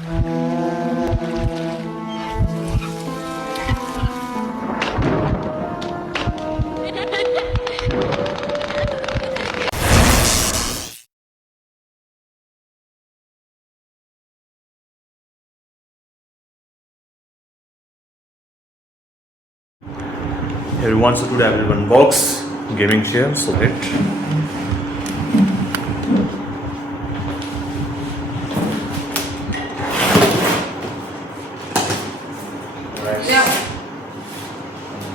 Everyone, so today I will unbox gaming chair. So wait. Leo.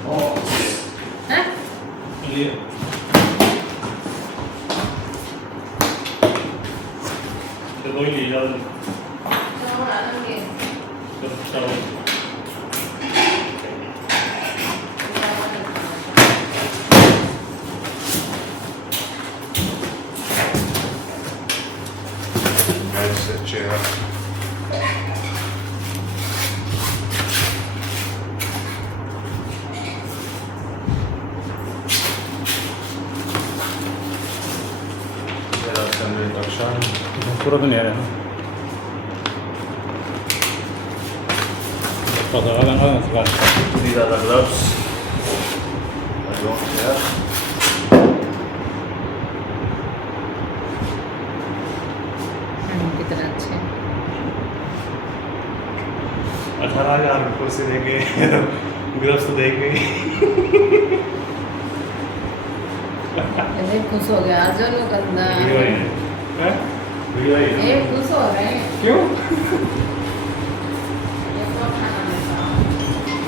Oh, Hả? yeah. Tôi có gì đâu. Sao không lại làm gì? Sao? That's the chair. There are some instructions. पूरा तो नहीं आ रहा है ना थोड़ा सा अलग These are the gloves. I don't care. कितना अच्छे 18,000 रुपये से देंगे ग्लव्स तो देंगे ये खुश हो गया आज जो करना वीडियो ये खुश हो रहे हैं क्यों ये तो खाना नहीं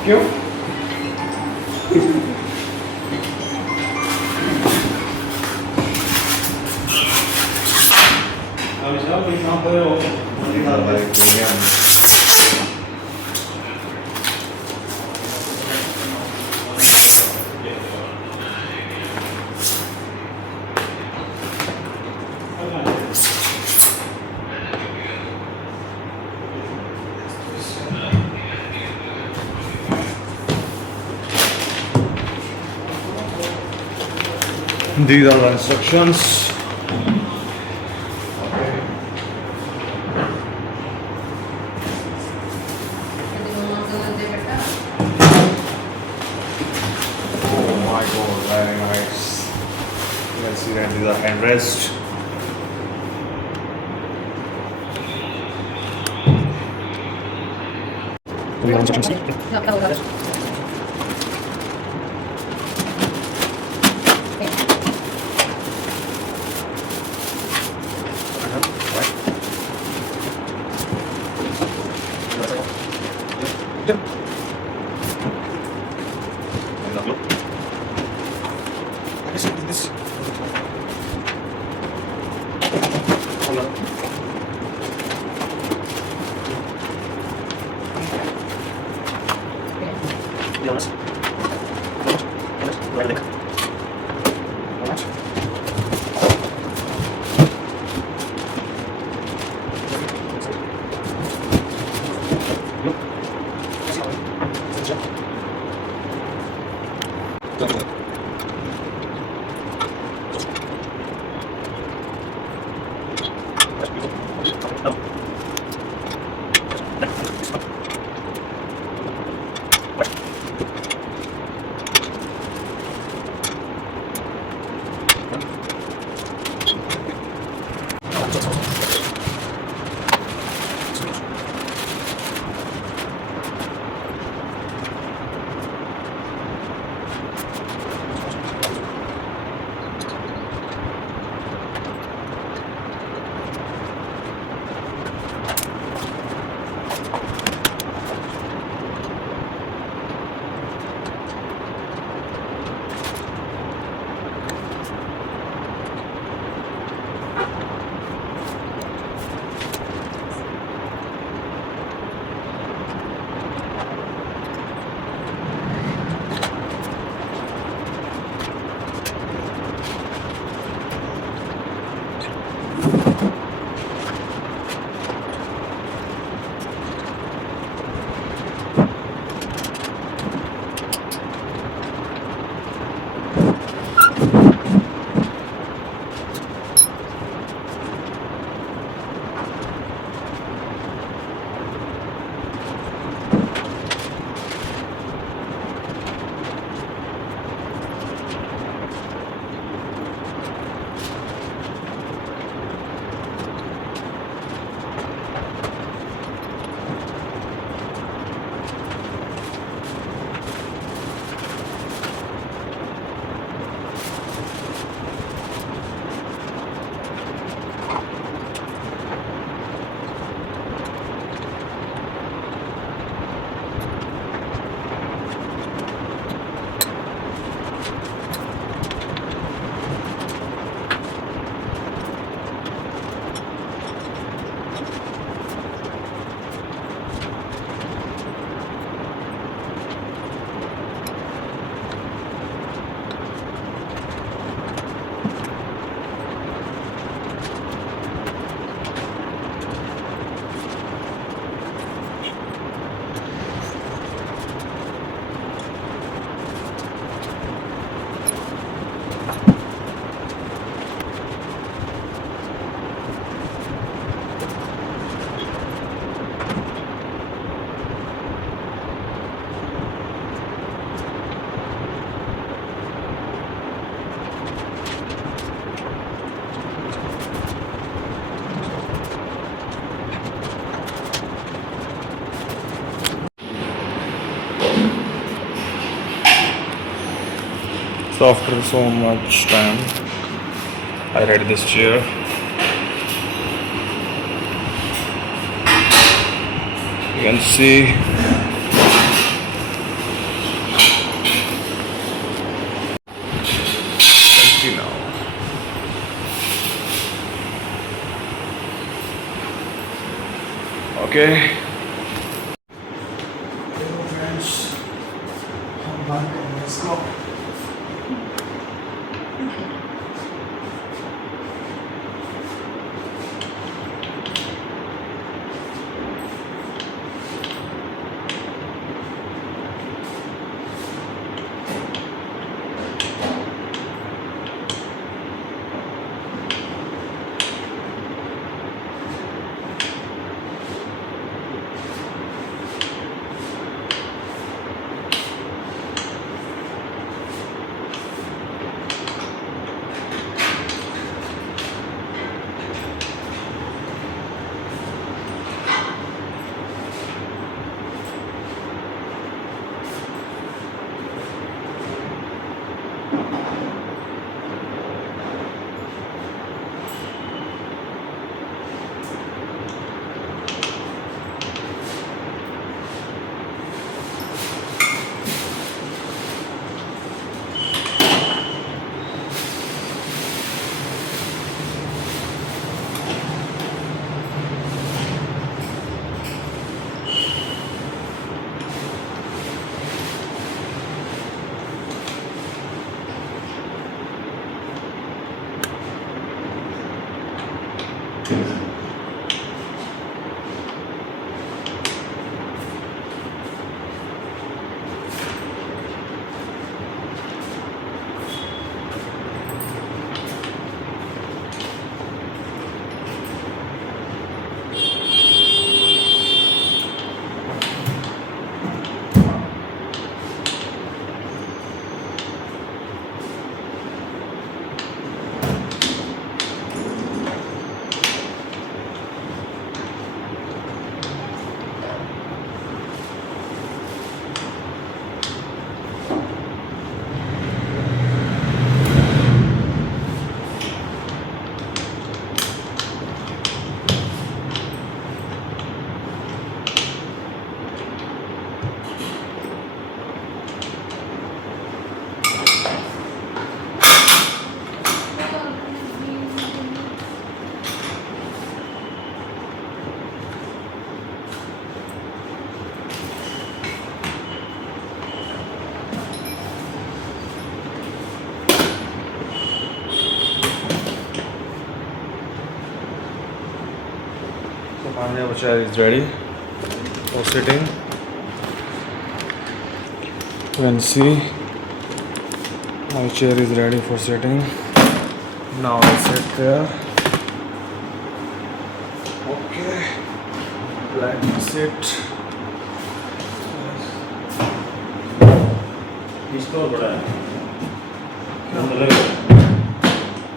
क्यों अब सब यहाँ पर These are the instructions. यदि मम्मा को दे बेटा Oh my god, very nice. You can see that these are handrest. क्या क्या होगा So after so much time, I read this chair. You can see now. Okay. Hello friends. Come back and let's go. So finally our chair is ready for sitting. You can see my chair is ready for sitting. Now I sit there. Okay, let me sit. इसको बड़ा है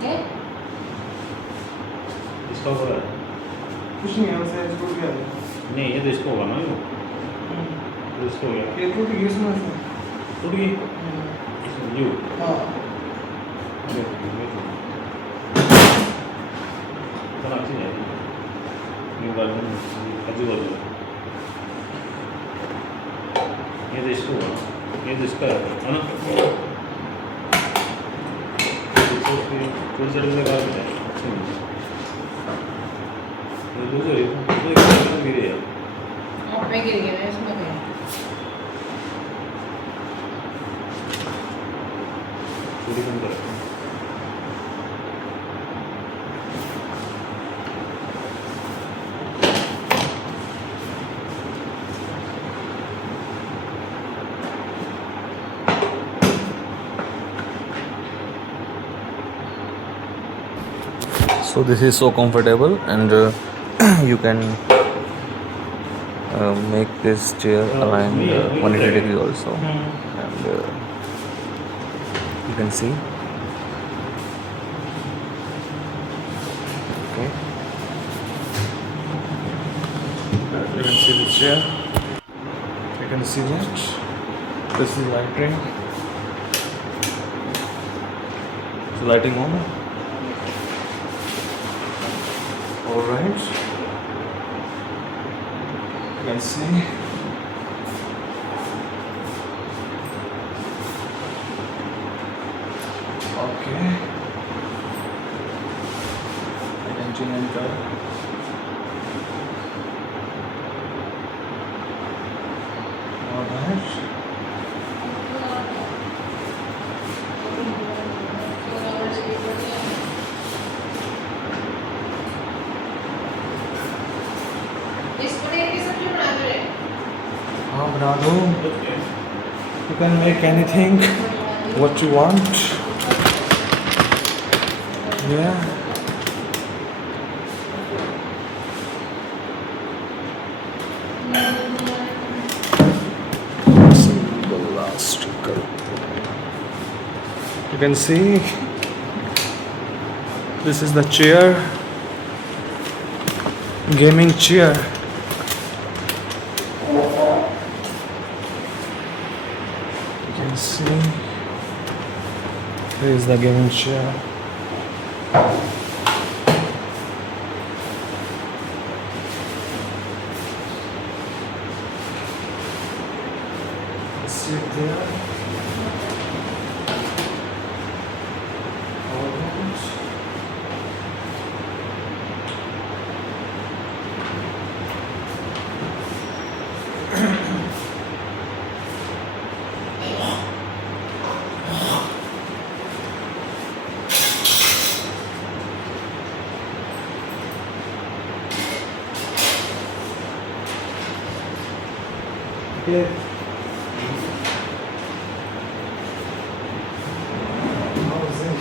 है? इसका बड़ा है कुछ नहीं है वैसे टूट गया है। नहीं ये तो इसको होगा ना ये तो इसको हो गया ये टूट गई इसमें से। टूट गई यू हाँ तो अच्छी है न्यू गार्डन अच्छी बोल ये तो इसको होगा ये तो इसका है ना थोड़ी साइड में कार है ये दूसरे गिरे यार आप में गिर गया है इसमें गया। थोड़ी कम कर So this is so comfortable and you can make this chair align 180 degree also and you can see. Okay, you can see the chair, you can see that this is lighting. So lighting on. All right. You can see. Okay. Engine enter. All right. इस पनीर की सब्जी बना दो रे हाँ बना दो. You can make anything what you want. Yeah. The last sticker. You can see this is the chair, gaming chair. You can see here is the gaming chair. Sit there. Almost. Okay. How is it?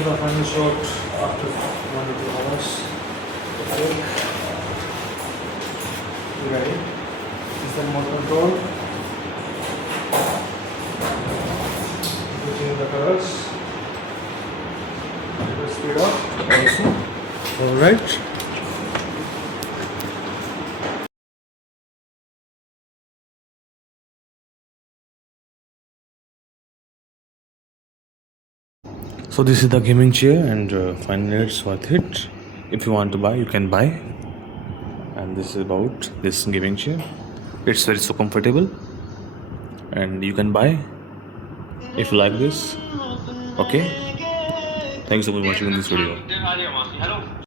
The final shot after 1 to 2 hours. Okay. You ready? Is the remote control? Putting the colors. The speed up also. Alright. So this is the gaming chair and finally it's worth it. If you want to buy, you can buy. And this is about this gaming chair. It's very so comfortable and you can buy if you like this. Okay. Thanks so much for watching this video.